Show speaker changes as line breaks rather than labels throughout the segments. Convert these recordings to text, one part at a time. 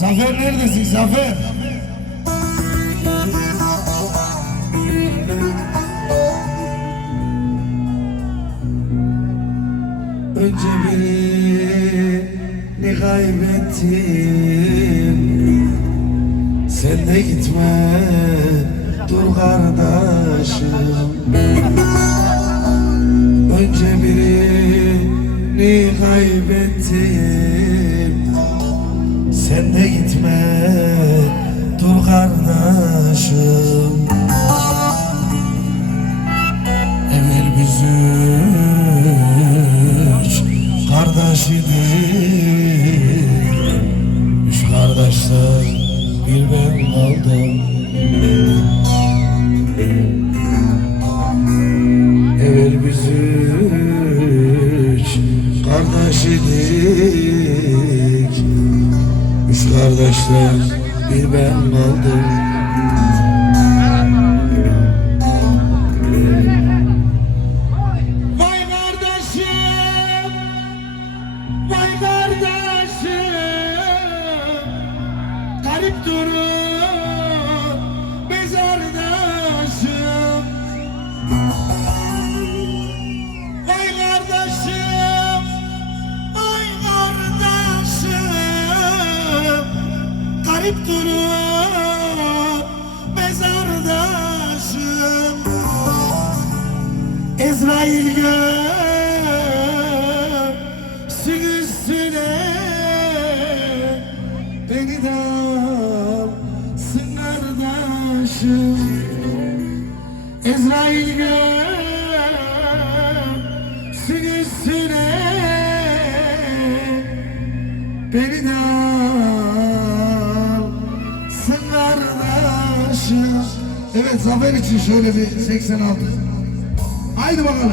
Zafer neredesin Zafer?
Önce birini kaybettim Sen de gitme dur kardeşim. Önce birini kaybettim biz üç kardeş idik. Üç kardeşler bir ben kaldım.
Vay kardeşim, vay kardeşim, garip durur garip durur mezardaşım. Ezrail göğsün üstüne Beni de alsın kardeşim Ezrail göğsün Evet Zafer için şöyle bir 86 Haydi bakalım.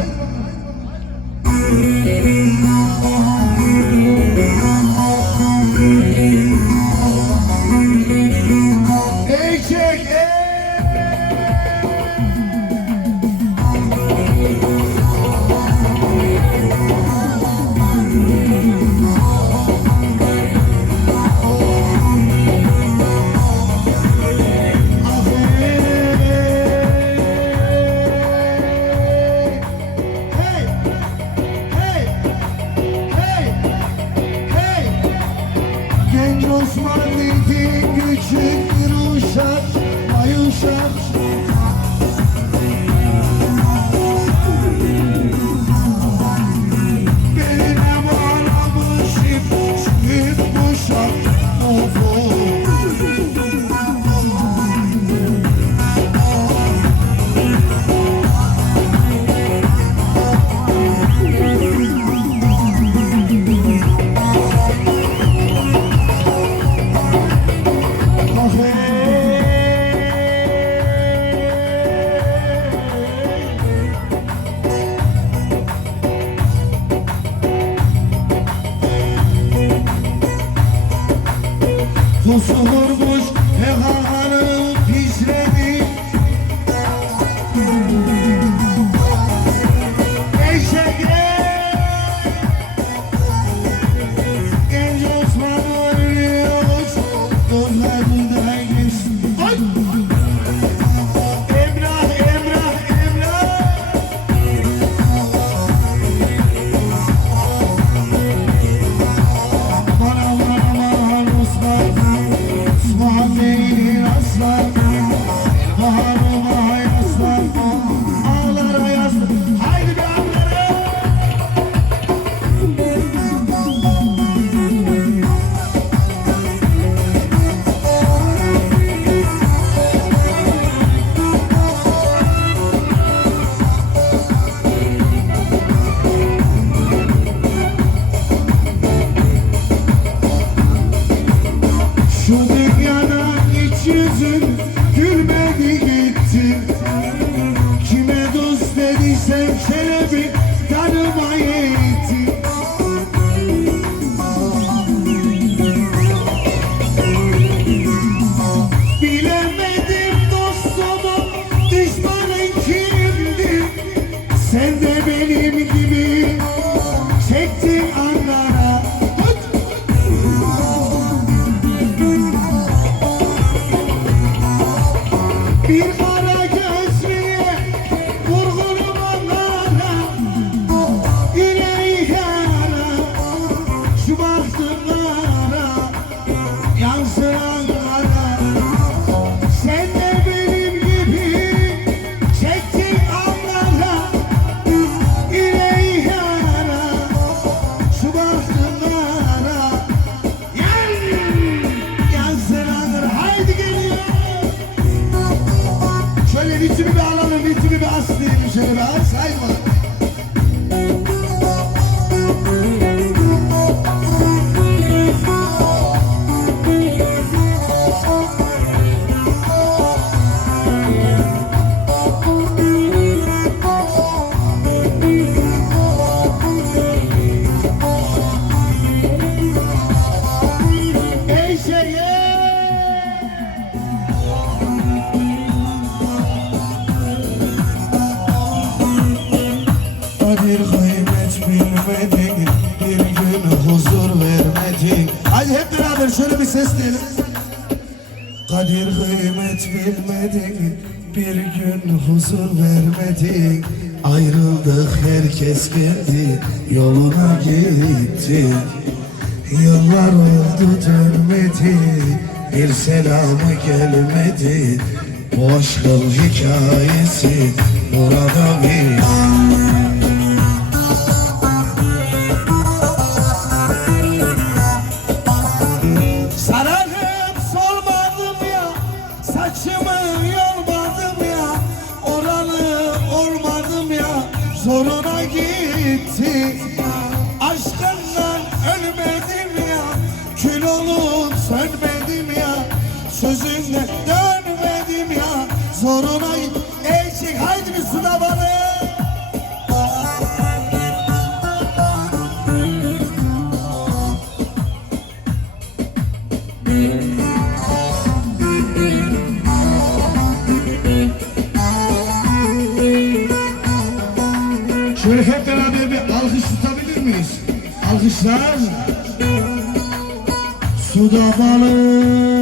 Osman Bilgin küçük bir uşak, ay uşak. Sen de benim gibi çektin. bir kıymet bilmedin Bir gün huzur vermedin Hadi hep beraber şöyle bir sesleyelim
Kadir kıymet bilmedin Bir gün huzur vermedin Ayrıldık herkes kendi yoluna gitti. Yıllar oldu dönmedi Bir selamı gelmedi. Bu aşkın hikayesi burada bir
no, no, no. Şöyle hep beraber bir alkış tutabilir miyiz? Alkışlar. Suda balık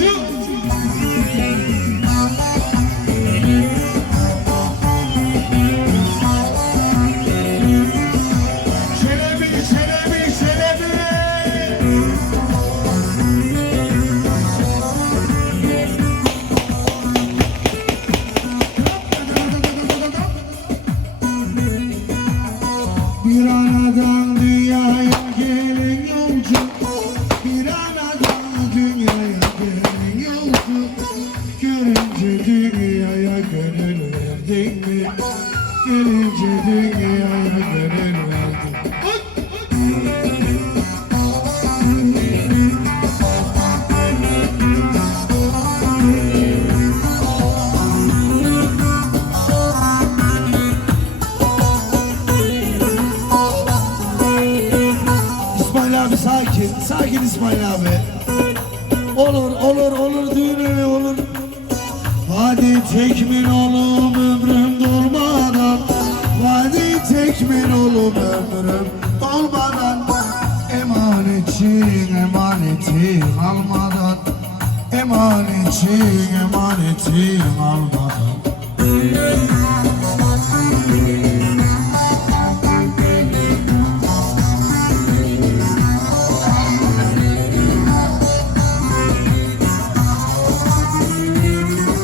yolcu. İsmail abi sakin, sakin İsmail abi. Olur, olur, olur, düğün evi olur. Hadi tekmin olum ömrüm. Hadi tekmil olup ömrüm. Dolmadan Emanetin emaneti almadan. Emanetin emaneti almadan.